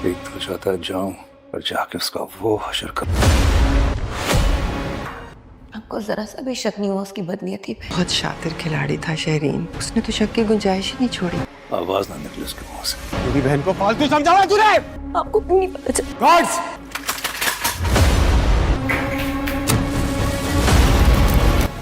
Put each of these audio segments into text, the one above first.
एक तो चाहता है जाऊं और जाके उसका वो हशर कर। आपको जरा सा भी शक नहीं हुआ उसकी बदनीयती पे? बहुत शातिर खिलाड़ी था शहरीन, उसने तो शक की गुंजाइश ही नहीं छोड़ी। आवाज ना निकले उसके मुंह से। मेरी बहन को फालतू समझा हुआ तूने? आपको क्यों नहीं पता चला? गार्ड्स!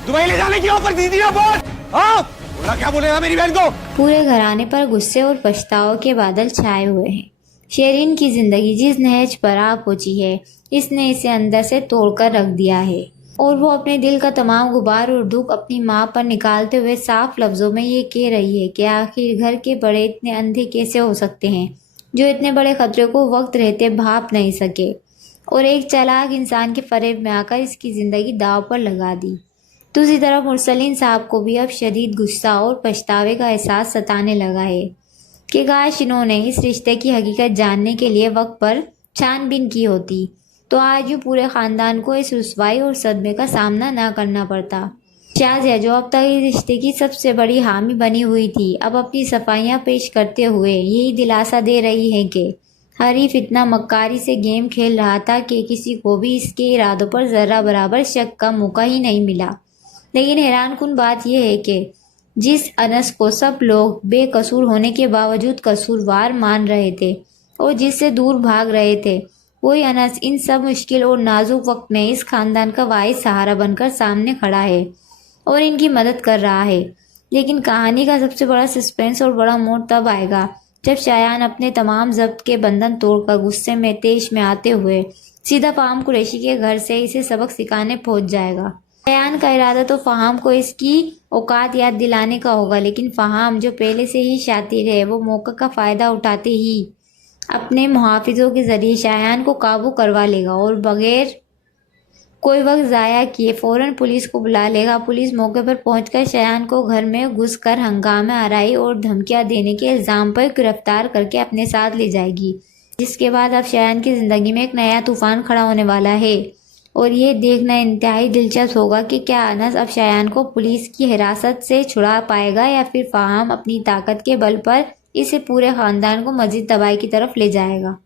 दुबई ले जाने की ऑफर दी थी ना बोल? हाँ? बोला क्या बोलेगा मेरी बहन को? पूरे घराने पर गुस्से और पछताव के बादल छाए हुए हैं। शेरीन की जिंदगी जिस नहज पर आ पहुंची है, इसने इसे अंदर से तोड़कर रख दिया है और वो अपने दिल का तमाम गुबार और दुख अपनी माँ पर निकालते हुए साफ लफ्जों में ये कह रही है कि आखिर घर के बड़े इतने अंधे कैसे हो सकते हैं जो इतने बड़े खतरे को वक्त रहते भाप नहीं सके, और एक चालाक इंसान के फरेब में आकर इसकी ज़िंदगी दाव पर लगा दी। दूसरी तरफ मुरसलीन साहब को भी अब शदीद गुस्सा और पछतावे का एहसास सताने लगा है कि काश इन्होंने इस रिश्ते की हकीकत जानने के लिए वक्त पर छानबीन की होती तो आज यूँ पूरे ख़ानदान को इस रुसवाई और सदमे का सामना ना करना पड़ता। शाज़िया जो अब तक इस रिश्ते की सबसे बड़ी हामी बनी हुई थी, अब अपनी सफाइयाँ पेश करते हुए यही दिलासा दे रही है कि हरीफ इतना मक्कारी से गेम खेल रहा था कि किसी को भी इसके इरादों पर ज़र्रा बराबर शक का मौका ही नहीं मिला। लेकिन हैरानकुन बात यह है कि जिस अनस को सब लोग बेकसूर होने के बावजूद कसूरवार मान रहे थे और जिससे दूर भाग रहे थे, वही अनस इन सब मुश्किल और नाजुक वक्त में इस खानदान का वाहिद सहारा बनकर सामने खड़ा है और इनकी मदद कर रहा है। लेकिन कहानी का सबसे बड़ा सस्पेंस और बड़ा मोड़ तब आएगा जब शायान अपने तमाम जब्त के बंधन तोड़कर गुस्से में तेज में आते हुए सीधा फ़ाहम कुरैशी के घर से इसे सबक सिखाने पहुंच जाएगा। शायान का इरादा तो फ़ाहम को इसकी औकात याद दिलाने का होगा, लेकिन फ़ाहम जो पहले से ही शातिर है वो मौके का फ़ायदा उठाते ही अपने मुहाफिजों के ज़रिए शायान को काबू करवा लेगा और बगैर कोई वक्त ज़ाया किए फ़ौरन पुलिस को बुला लेगा। पुलिस मौके पर पहुंचकर शायान को घर में घुसकर हंगामा आराई और धमकियां देने के इल्ज़ाम पर गिरफ्तार करके अपने साथ ले जाएगी, जिसके बाद अब शायान की ज़िंदगी में एक नया तूफ़ान खड़ा होने वाला है और ये देखना इंतहाई दिलचस्प होगा कि क्या अनस अब शायान को पुलिस की हिरासत से छुड़ा पाएगा या फिर फ़ाहम अपनी ताकत के बल पर इसे पूरे ख़ानदान को मज़ीद तबाही की तरफ ले जाएगा।